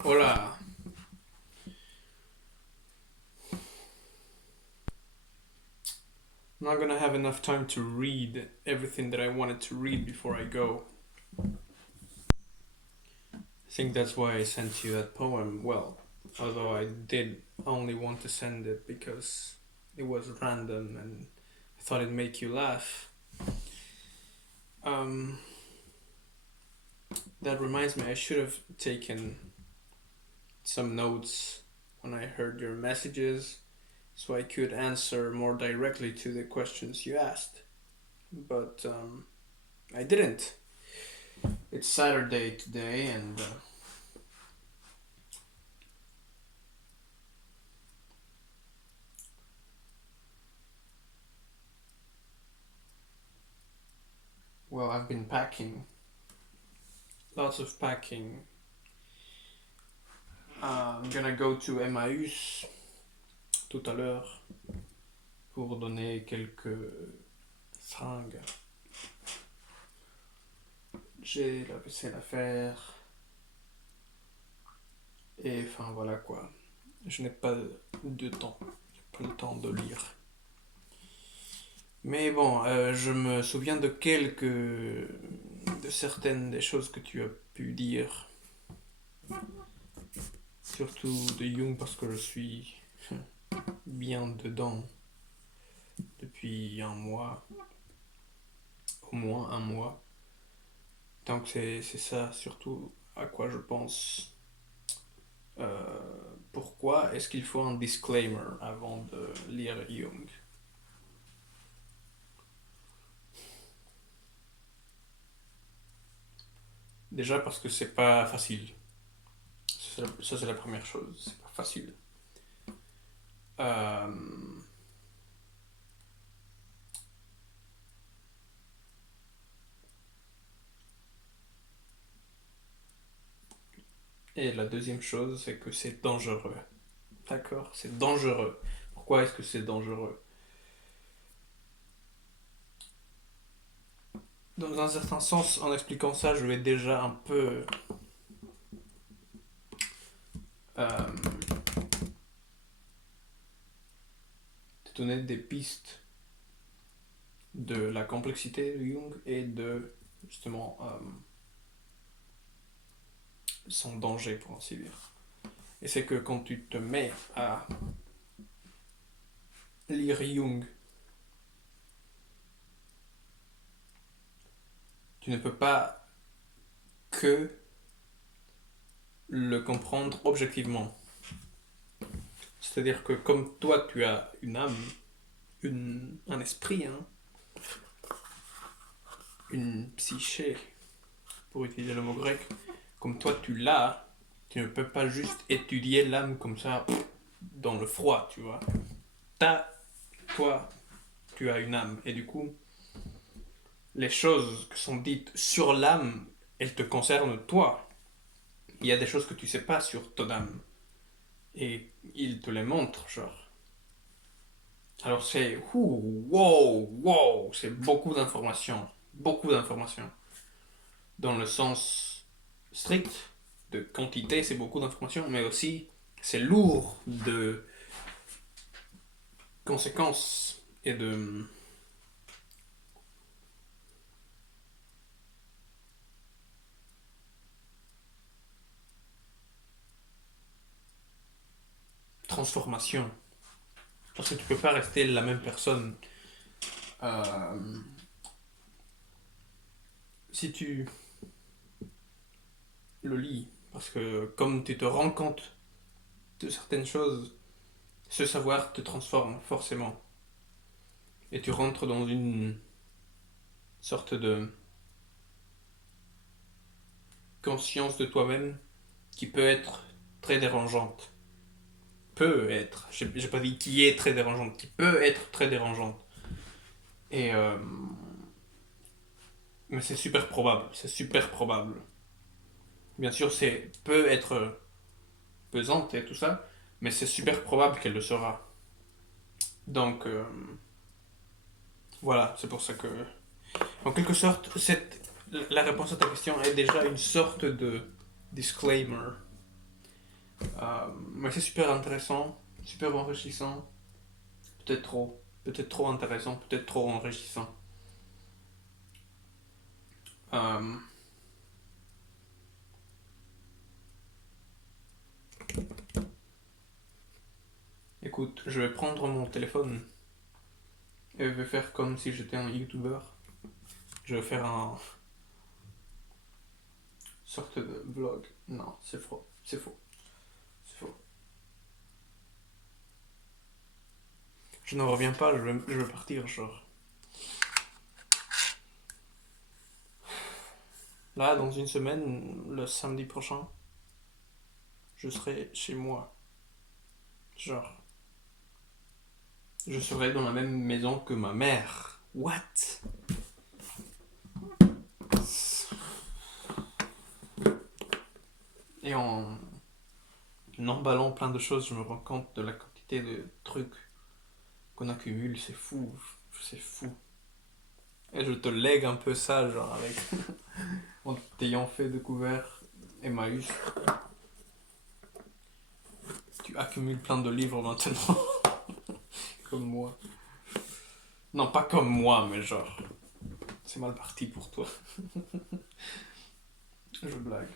Hola. I'm not gonna have enough time to read everything that I wanted to read before I go. I think that's why I sent you that poem. Well, although I did only want to send it because it was random and I thought it'd make you laugh. Um, that reminds me, I should have taken some notes when I heard your messages so I could answer more directly to the questions you asked. But I didn't. It's Saturday today, and well, I've been packing. Lots of packing. I'm gonna go to Emmaüs tout à l'heure pour donner quelques fringues. J'ai la vaisselle à faire. Et enfin voilà quoi. Je n'ai pas de temps. J'ai pas le temps de lire. Mais bon, je me souviens de de certaines des choses que tu as pu dire. Surtout de Jung parce que je suis bien dedans depuis un mois, au moins un mois. Donc c'est ça surtout à quoi je pense. Pourquoi est-ce qu'il faut un disclaimer avant de lire Jung? Déjà parce que c'est pas facile. Ça c'est la première chose, c'est pas facile. Euh, et la deuxième chose, c'est que c'est dangereux. D'accord? C'est dangereux. Pourquoi est-ce que c'est dangereux? Dans un certain sens, en expliquant ça, je vais déjà un peu euh, te donner des pistes de la complexité de Jung et de justement son danger, pour ainsi dire. Et c'est que quand tu te mets à lire Jung, tu ne peux pas que le comprendre objectivement. C'est-à-dire que comme toi, tu as une âme, un esprit, hein, une psyché, pour utiliser le mot grec, comme toi tu l'as, tu ne peux pas juste étudier l'âme comme ça dans le froid, tu vois. T'as, toi, tu as une âme, et du coup, les choses qui sont dites sur l'âme, elles te concernent toi. Il y a des choses que tu sais pas sur ton âme, et il te les montre, genre. Alors c'est, wow, c'est beaucoup d'informations. Dans le sens strict de quantité, c'est beaucoup d'informations, mais aussi c'est lourd de conséquences et de transformations. Parce que tu peux pas rester la même personne euh, si tu le lis. Parce que comme tu te rends compte de certaines choses, ce savoir te transforme forcément. Et tu rentres dans une sorte de conscience de toi-même qui peut être très dérangeante. Peut être, j'ai pas dit qui est très dérangeante, qui peut être très dérangeante. Et mais c'est super probable, c'est super probable. Bien sûr, c'est peut être pesante et tout ça, mais c'est super probable qu'elle le sera. Donc voilà, c'est pour ça que, en quelque sorte, la réponse à ta question est déjà une sorte de disclaimer. Mais c'est super intéressant, super enrichissant. Peut-être trop intéressant, peut-être trop enrichissant. Euh, Écoute, je vais prendre mon téléphone et je vais faire comme si j'étais un YouTuber. Je vais faire un sorte de vlog. Non, c'est faux, c'est faux, c'est faux. Je ne reviens pas, je vais partir, genre. Là, dans une semaine, le samedi prochain, je serai chez moi. Genre, je serai dans la même maison que ma mère. What? Et en emballant plein de choses, je me rends compte de la quantité de trucs qu'on accumule. C'est fou, c'est fou. Et je te lègue un peu ça, genre, avec. En t'ayant fait découvert Emmaüs, tu accumules plein de livres maintenant, comme moi. Non, pas comme moi, mais genre, c'est mal parti pour toi. Je blague.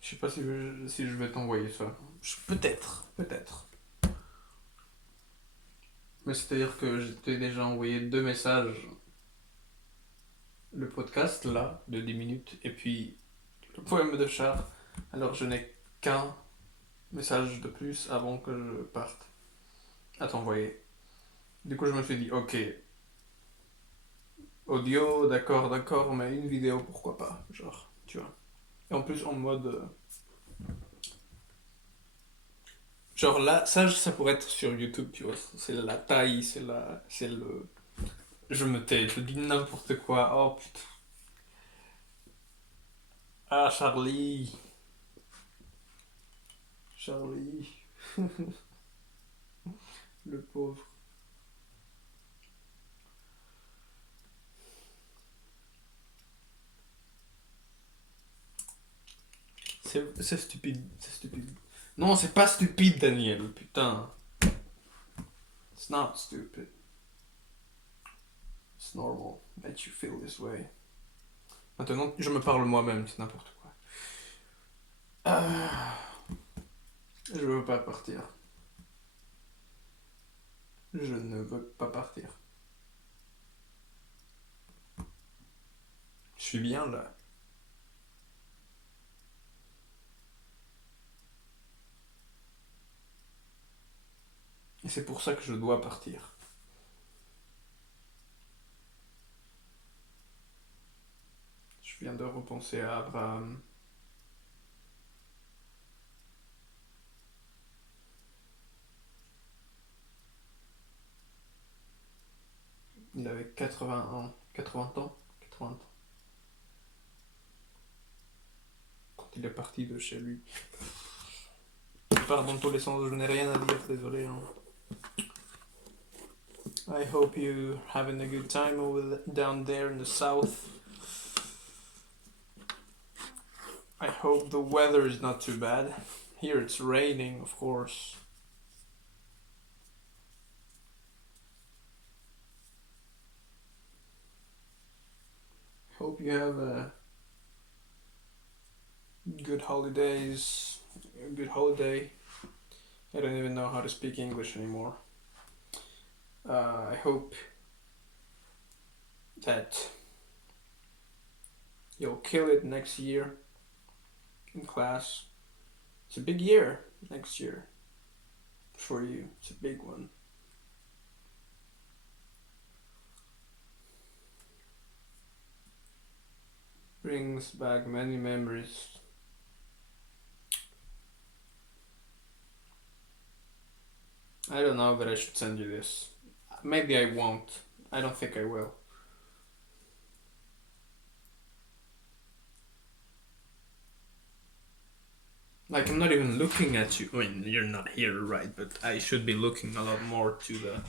Je sais pas si je vais t'envoyer ça. Peut-être, peut-être. Mais c'est-à-dire que je t'ai déjà envoyé 2 messages. Le podcast, là, de 10 minutes, et puis le poème de Char. Alors je n'ai qu'un message de plus avant que je parte à t'envoyer. Du coup, je me suis dit, ok, audio, d'accord, d'accord, mais une vidéo, pourquoi pas, genre, tu vois. Et en plus, en mode. Genre là, ça pourrait être sur YouTube, tu vois. C'est la taille, c'est la. C'est le. Je me tais, je dis n'importe quoi. Oh putain. Ah, Charlie. Charlie. Le pauvre. C'est stupide, c'est stupide. Non, c'est pas stupide, Daniel, putain. It's not stupid. It's normal that you feel this way. Maintenant, je me parle moi-même, c'est n'importe quoi. Ah, je veux pas partir. Je ne veux pas partir. Je suis bien là. Et c'est pour ça que je dois partir. Je viens de repenser à Abraham. Il avait 80 ans. 80 ans 80 ans. Quand il est parti de chez lui. Je pars dans tous les sens, je n'ai rien à dire, désolé. Hein. I hope you having a good time down there in the south. I hope the weather is not too bad. Here it's raining, of course. Hope you have a good holidays, a good holiday. I don't even know how to speak English anymore. I hope that you'll kill it next year in class. It's a big year next year for you. It's a big one. Brings back many memories. I don't know, but I should send you this. Maybe I won't. I don't think I will. Like, I'm not even looking at you. I mean, you're not here, right? But I should be looking a lot more to the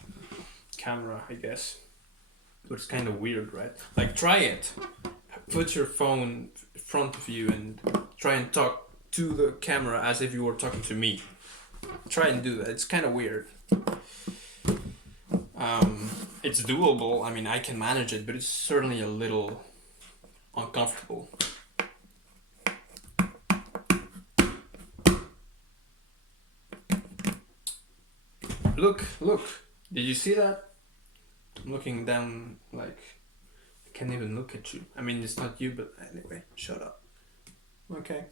camera, I guess. But it's kind of weird, right? Like, try it. Put your phone in front of you and try and talk to the camera as if you were talking to me. Try and do that. It's kind of weird. It's doable. I mean, I can manage it, but it's certainly a little uncomfortable. Look. Did you see that? I'm looking down, like, I can't even look at you. I mean, it's not you, but anyway, shut up. Okay.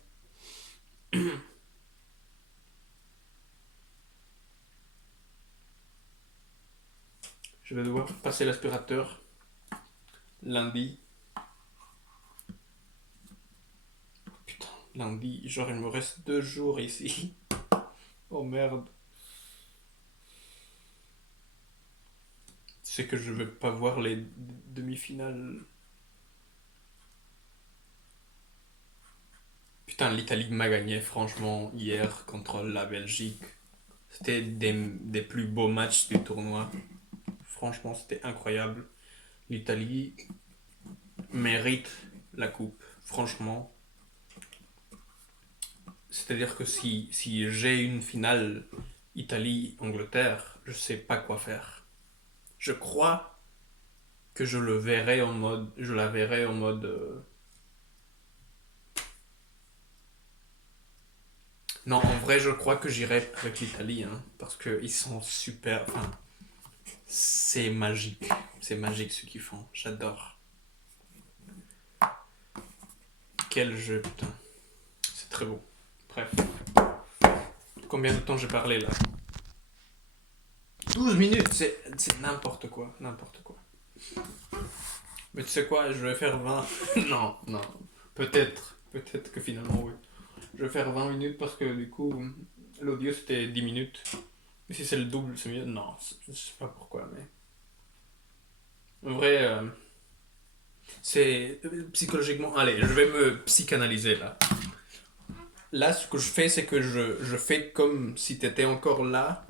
Je vais devoir passer l'aspirateur lundi. Putain, lundi, genre il me reste 2 jours ici. Oh merde. C'est que je vais pas voir les demi-finales. Putain, l'Italie m'a gagné franchement hier contre la Belgique. C'était des plus beaux matchs du tournoi. Franchement, c'était incroyable. L'Italie mérite la coupe, franchement. C'est-à-dire que si j'ai une finale Italie-Angleterre, je sais pas quoi faire. Je crois que je la verrai en mode. Non, en vrai, je crois que j'irai avec l'Italie, hein, parce qu'ils sont super. Enfin, c'est magique. C'est magique ce qu'ils font. J'adore. Quel jeu, putain. C'est très beau. Bref. Combien de temps j'ai parlé là? 12 minutes, c'est n'importe quoi. N'importe quoi. Mais tu sais quoi, je vais faire 20. Non. Peut-être que finalement, oui. Je vais faire 20 minutes parce que du coup, l'audio c'était 10 minutes. Mais si c'est le double, c'est mieux. Non, je sais pas pourquoi, mais. En vrai, c'est psychologiquement. Allez, je vais me psychanalyser là. Là, ce que je fais, c'est que je fais comme si t'étais encore là.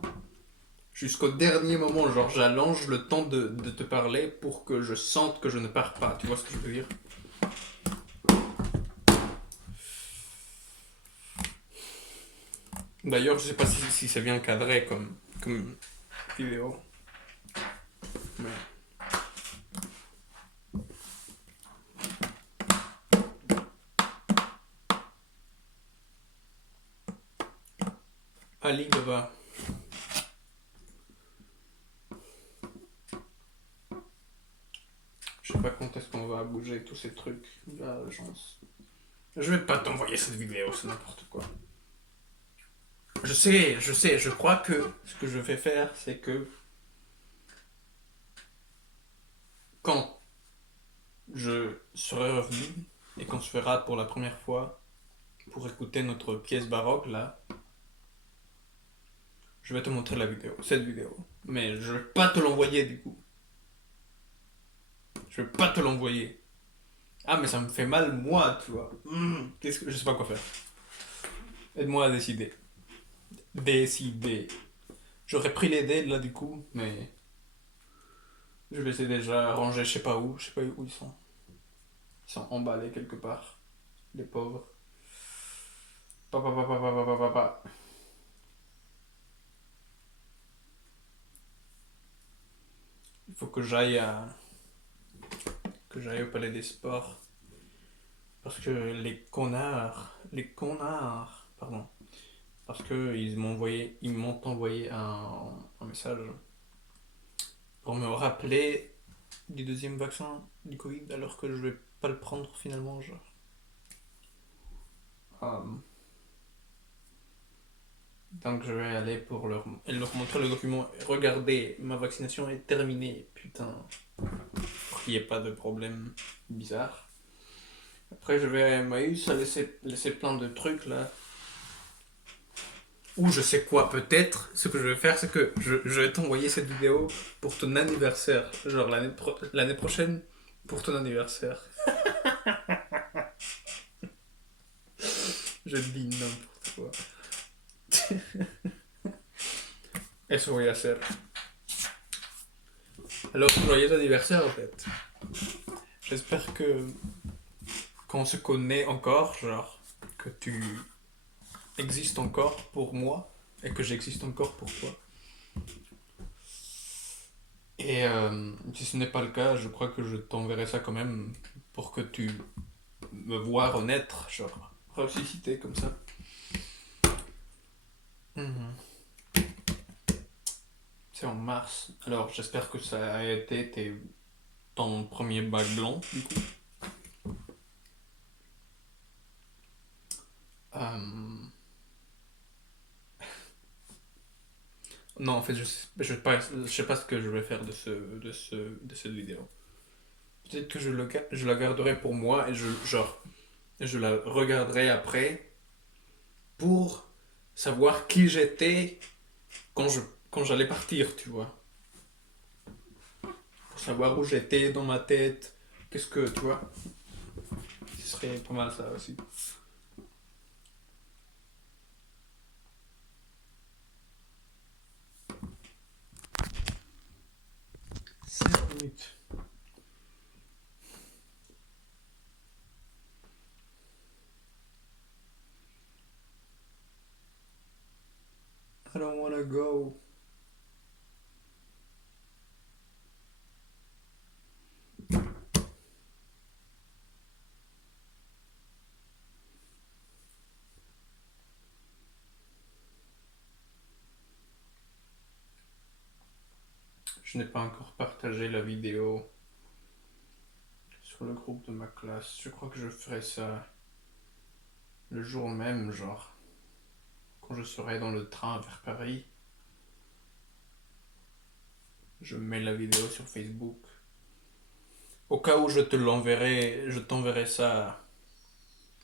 Jusqu'au dernier moment, genre j'allonge le temps de te parler pour que je sente que je ne pars pas. Tu vois ce que je veux dire? D'ailleurs, je sais pas si c'est bien cadré comme vidéo. Mais... Alibaba. Je sais pas quand est-ce qu'on va bouger tous ces trucs. L'agence. Je vais pas t'envoyer cette vidéo, c'est n'importe quoi. Je sais, je crois que ce que je vais faire, c'est que quand je serai revenu et qu'on se fera pour la première fois pour écouter notre pièce baroque là, je vais te montrer la vidéo, cette vidéo. Mais je vais pas te l'envoyer du coup. Je vais pas te l'envoyer. Ah mais ça me fait mal moi, tu vois. Qu'est-ce que je sais pas quoi faire. Aide-moi à décider. J'aurais pris les dés là du coup, mais je les ai déjà rangés je sais pas où ils sont. Ils sont emballés quelque part. Les pauvres. Papa. Il faut que j'aille au palais des sports. Parce que pardon. Parce que ils m'ont envoyé un message pour me rappeler du deuxième vaccin du Covid alors que je vais pas le prendre finalement, genre. Donc je vais aller pour leur montrer le document. Regardez, ma vaccination est terminée, putain. Pour qu'il n'y ait pas de problème bizarre. Après je vais à Emmaüs à laisser plein de trucs là. Ou je sais quoi, peut-être, ce que je vais faire, c'est que je vais t'envoyer cette vidéo pour ton anniversaire. Genre l'année prochaine, pour ton anniversaire. Je dis n'importe vois. Eso voy a hacer. Alors, joyeux anniversaire en fait. J'espère que qu'on se connaît encore, genre, que tu existes encore pour moi et que j'existe encore pour toi. Et si ce n'est pas le cas, je crois que je t'enverrai ça quand même pour que tu me vois renaître, genre, ressusciter comme ça. Mhm. C'est en mars. Alors, j'espère que ça a été ton premier bac blanc, du coup. Euh, Non, en fait, je sais pas ce que je vais faire de cette vidéo. Peut-être que je la garderai pour moi et je la regarderai après pour savoir qui j'étais quand quand j'allais partir, tu vois. Pour savoir où j'étais dans ma tête. Qu'est-ce que, tu vois. Ce serait pas mal ça aussi. 5 minutes. I don't wanna go. Je n'ai pas encore partagé la vidéo sur le groupe de ma classe. Je crois que je ferai ça le jour même, genre, quand je serai dans le train vers Paris. Je mets la vidéo sur Facebook. Au cas où je t'enverrai ça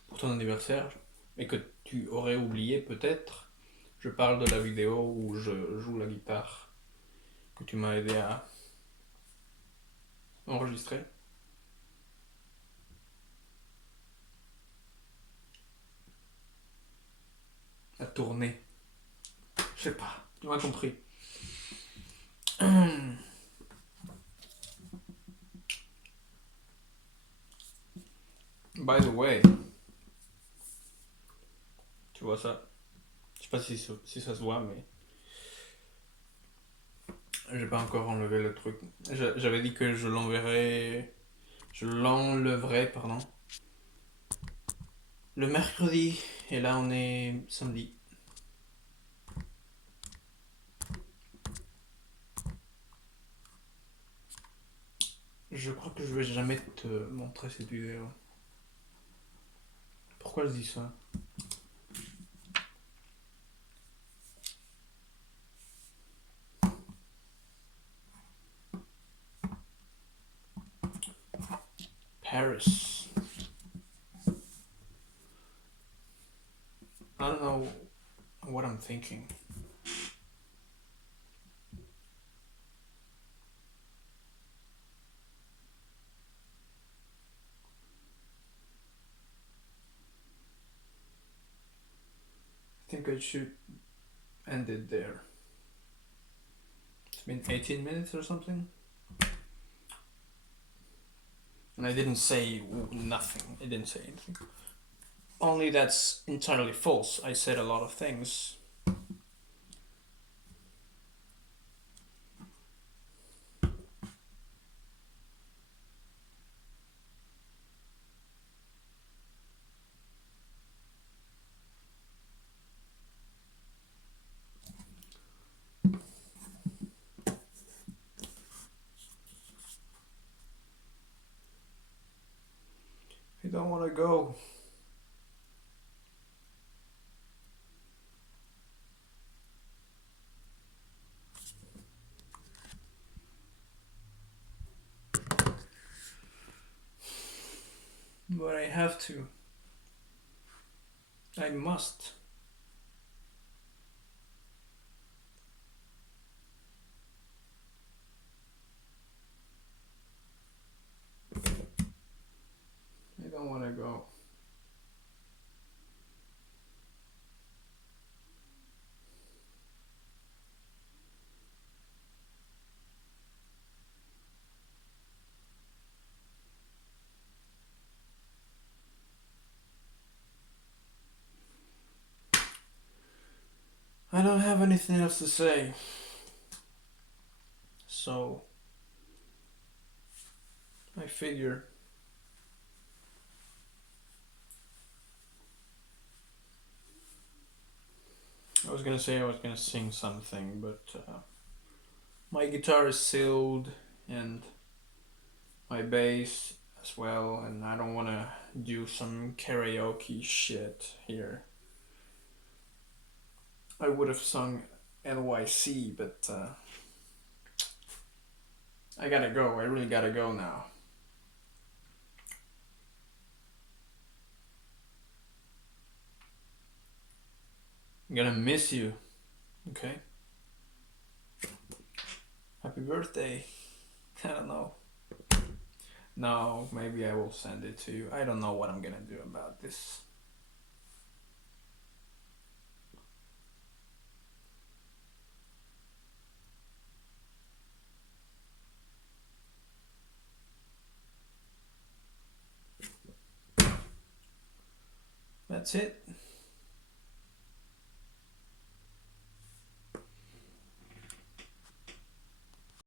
pour ton anniversaire, et que tu aurais oublié peut-être. Je parle de la vidéo où je joue la guitare que tu m'as aidé à enregistrer, à tourner. Je sais pas, tu m'as compris. By the way, tu vois ça? Je sais pas si ça se voit, mais j'ai pas encore enlevé le truc. J'avais dit que je l'enverrais. Je l'enleverais, pardon. Le mercredi, et là on est samedi. Je crois que je vais jamais te montrer cette vidéo. Pourquoi je dis ça? Paris. I don't know what I'm thinking. I think I should end it there. It's been 18 minutes or something. And I didn't say nothing. I didn't say anything. Only that's entirely false. I said a lot of things. I don't want to go. But I have to. I must. I don't want to go. I don't have anything else to say. So I figure I was gonna say I was gonna sing something, but my guitar is sealed and my bass as well, and I don't wanna do some karaoke shit here. I would have sung NYC, but I gotta go. I really gotta go now. I'm gonna miss you. Okay? Happy birthday. I don't know. No, maybe I will send it to you. I don't know what I'm gonna do about this. That's it.